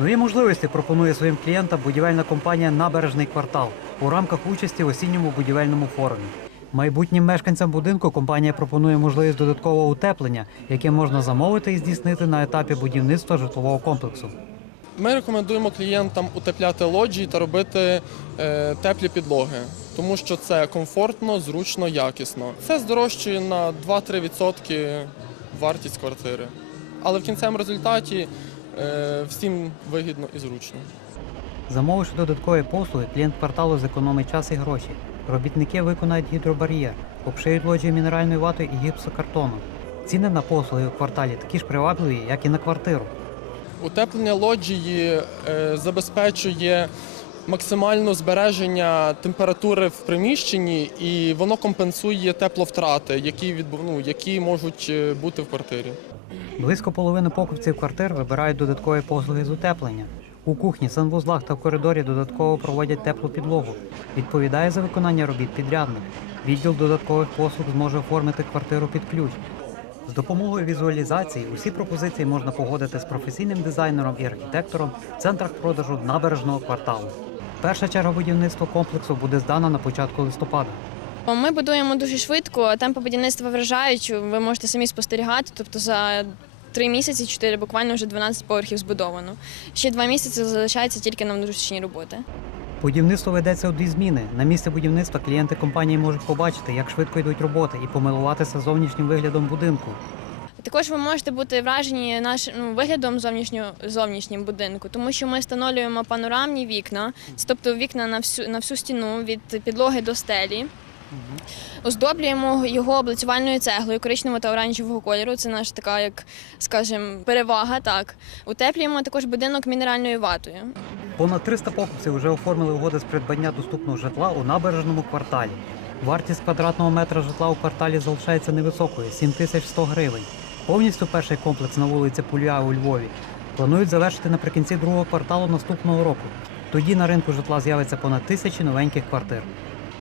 Нові можливості пропонує своїм клієнтам будівельна компанія Набережний квартал у рамках участі в осінньому будівельному форумі. Майбутнім мешканцям будинку компанія пропонує можливість додаткового утеплення, яке можна замовити і здійснити на етапі будівництва житлового комплексу. Ми рекомендуємо клієнтам утепляти лоджії та робити е, теплі підлоги, тому що це комфортно, зручно, якісно. Це здорожчує на 2-3% вартість квартири. Але в кінцевому результаті всім вигідно і зручно. Замовивши додаткові послуги, клієнт кварталу зекономить час і гроші. Робітники виконають гідробар'єр, обшиють лоджію мінеральною ватою і гіпсокартоном. Ціни на послуги у кварталі такі ж привабливі, як і на квартиру. Утеплення лоджії е, забезпечує максимальне збереження температури в приміщенні, і воно компенсує тепловтрати, які, відбу... ну, які можуть е, бути в квартирі. Близько половини покупців квартир вибирають додаткові послуги з утеплення. У кухні, санвузлах та в коридорі додатково проводять теплу підлогу. Відповідає за виконання робіт підрядник. Відділ додаткових послуг зможе оформити квартиру під ключ. З допомогою візуалізації усі пропозиції можна погодити з професійним дизайнером і архітектором в центрах продажу набережного кварталу. Перша черга будівництва комплексу буде здана на початку листопада. Ми будуємо дуже швидко, темпи будівництва вражають. Ви можете самі спостерігати. Тобто за три місяці, чотири буквально вже 12 поверхів збудовано. Ще два місяці залишається тільки на внутрішні роботи. Будівництво ведеться у дві зміни. На місці будівництва клієнти компанії можуть побачити, як швидко йдуть роботи, і помилуватися зовнішнім виглядом будинку. Також ви можете бути вражені наш ну, виглядом зовнішнього зовнішнім будинку, тому що ми встановлюємо панорамні вікна, тобто вікна на всю на всю стіну від підлоги до стелі. Оздоблюємо його облицювальною цеглою коричневого та оранжевого кольору. Це наша така, як скажімо, перевага. Так утеплюємо також будинок мінеральною ватою. Понад 300 покупців вже оформили угоди з придбання доступного житла у набережному кварталі. Вартість квадратного метра житла у кварталі залишається невисокою 7100 гривень. Повністю перший комплекс на вулиці Пулья у Львові планують завершити наприкінці другого кварталу наступного року. Тоді на ринку житла з'явиться понад тисячі новеньких квартир.